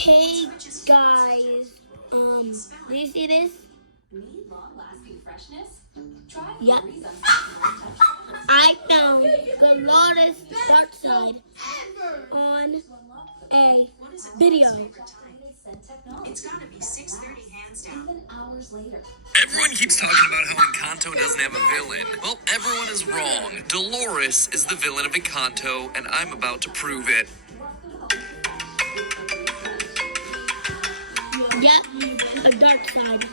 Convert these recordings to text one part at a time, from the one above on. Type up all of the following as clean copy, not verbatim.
Hey guys, do you see this? Yeah. I found the longest dark side on a video. It's gotta be 6:30 hands down. Everyone keeps talking about how Encanto doesn't have a villain. Well, everyone is wrong. Dolores is the villain of Encanto, and I'm about to prove it. Yeah, the dark side.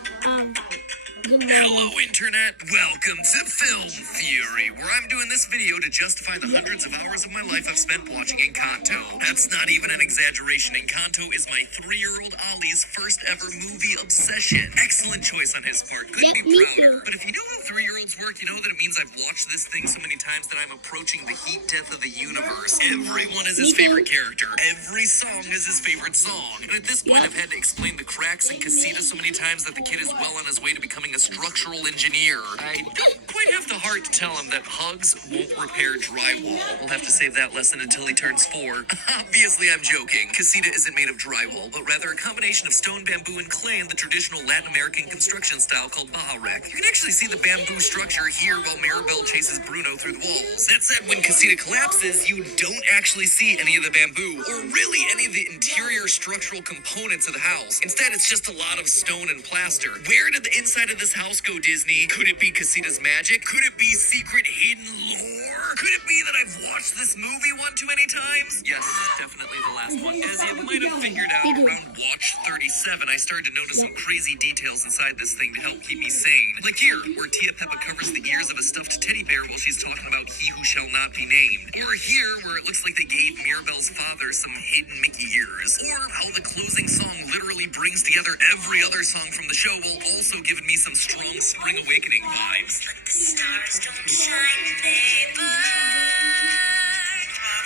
Hello, Internet. Welcome to Film Theory, where I'm doing this video to justify the hundreds of hours of my life I've spent watching Encanto. That's not even an exaggeration. Encanto is my 3-year-old Ollie's first ever movie obsession. Excellent choice on his part. Couldn't be prouder. But if you know how 3-year-olds work, you know that it means I've watched this thing so many times that I'm approaching the heat death of the universe. Everyone is his favorite character. Every song is his favorite song. And at this point, I've had to explain the cracks in Casita so many times that the kid is well on his way to becoming a structural engineer. I don't quite have the heart to tell him that hugs won't repair drywall. We'll have to save that lesson until he turns 4. Obviously, I'm joking. Casita isn't made of drywall, but rather a combination of stone, bamboo, and clay in the traditional Latin American construction style called bajarec. You can actually see the bamboo structure here while Mirabel chases Bruno through the walls. That said, when Casita collapses, you don't actually see any of the bamboo, or really any of the interior structural components of the house. Instead, it's just a lot of stone and plaster. Where did the inside of this house go, Disney? Could it be Casita's magic? Could it be secret hidden lore? Could it be that I've watched this movie one too many times? Yes, definitely the last one. As you might have figured out, around watch 37, I started to notice some crazy details inside this thing to help keep me sane. Like here, where Tia Peppa covers the ears of a stuffed teddy bear while she's talking about he who shall not be named. Or here, where it looks like they gave Mirabel's father some hidden Mickey ears. Or how the closing song literally brings together every other song from the show while also giving me some strong Spring Awakening vibes. Like the stars don't shine, they burn. All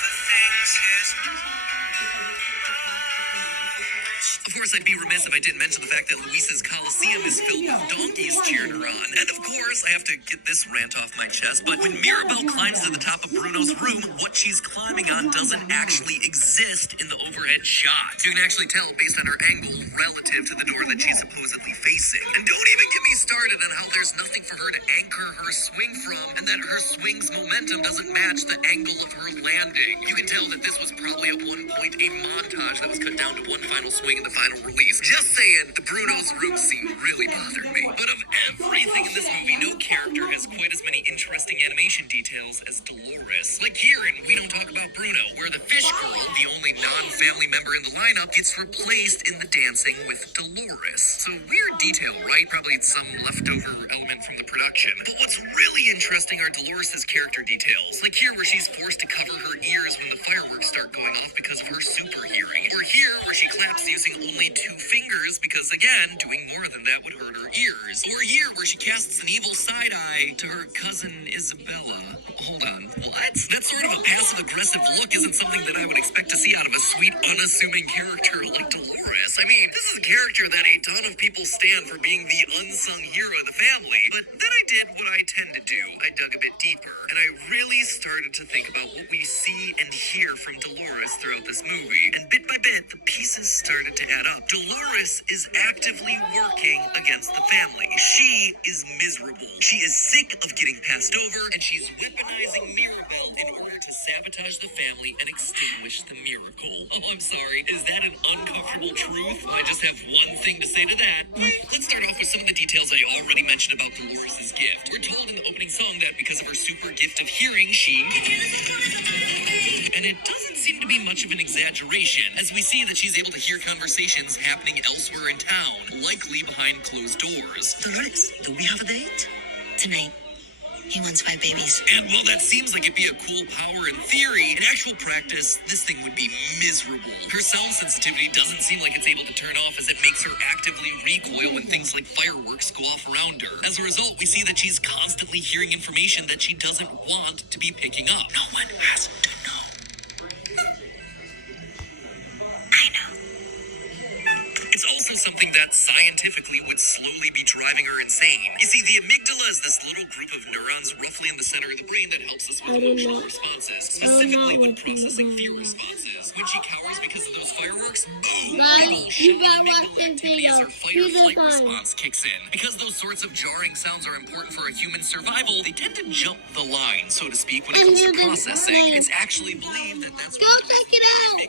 the things Of course, I'd be remiss if I didn't mention the fact that Luisa's Coliseum is filled with donkeys cheering her on. And of course, I have to get this rant off my chest, but when Mirabel climbs to the top of Bruno's room, what she's climbing on doesn't actually exist in the overhead shot. You can actually tell based on her angle relative to the door that she's supposedly facing. And don't even get me started on how there's nothing for her to anchor her swing from, and that her swing's momentum doesn't match the angle of her landing. You can tell that this was probably at one point a montage that was cut down to one final swing in the final release. Just saying, the Bruno's room scene really bothered me. But of everything in this movie, no character has quite as many interesting animation details as Dolores. Like here in We Don't Talk About Bruno, where the fish girl, the only non-family member in the lineup, gets replaced in the dancing with Dolores. So weird detail, right? Probably it's some leftover element from the production. But what's really interesting are Dolores' character details. Like here where she's forced to cover her ears when the fireworks start going off because of her super hearing. Or here where she claps using only 2 fingers because, again, doing more than that would hurt her ears. Or here where she casts an evil side eye to her cousin Isabella. Hold on, what? That sort of a passive-aggressive look isn't something that I would expect to see out of a sweet, unassuming character like Dolores. I mean, this is a character that a ton of people stand for being the unsung hero of the family. But then I did what I tend to do. I dug a bit deeper. And I really started to think about what we see and hear from Dolores throughout this movie. And bit by bit, the pieces started to add up. Dolores is actively working against the family. She is miserable. She is sick of getting passed over, and she's weaponizing Mirabel in order to sabotage the family and extinguish the miracle. Oh, I'm sorry. Is that an uncomfortable truth? I just have one thing to say to that. Let's start off with some of the details I already mentioned about Dolores' gift. We're told in the opening song that because of her super gift of hearing, she... And it doesn't seem to be much of an exaggeration, as we see that she's able to hear conversations happening elsewhere in town, likely behind closed doors. Dolores, do we have a date? Tonight. He wants 5 babies. And while that seems like it'd be a cool power in theory, in actual practice, this thing would be miserable. Her sound sensitivity doesn't seem like it's able to turn off, as it makes her actively recoil when things like fireworks go off around her. As a result, we see that she's constantly hearing information that she doesn't want to be picking up. No one has to know. I know. It's also something that scientifically would slowly be driving her insane. You see, the amygdala is this little group of neurons roughly in the center of the brain that helps us with emotional responses, specifically when processing fear responses. When she cowers because of those fireworks, boom! You gotta watch Amygdala this activity as video. her fight or flight response kicks in. Because those sorts of jarring sounds are important for a human's survival, they tend to jump the line, so to speak, when it comes to processing. It's actually believed that that's Go check it out.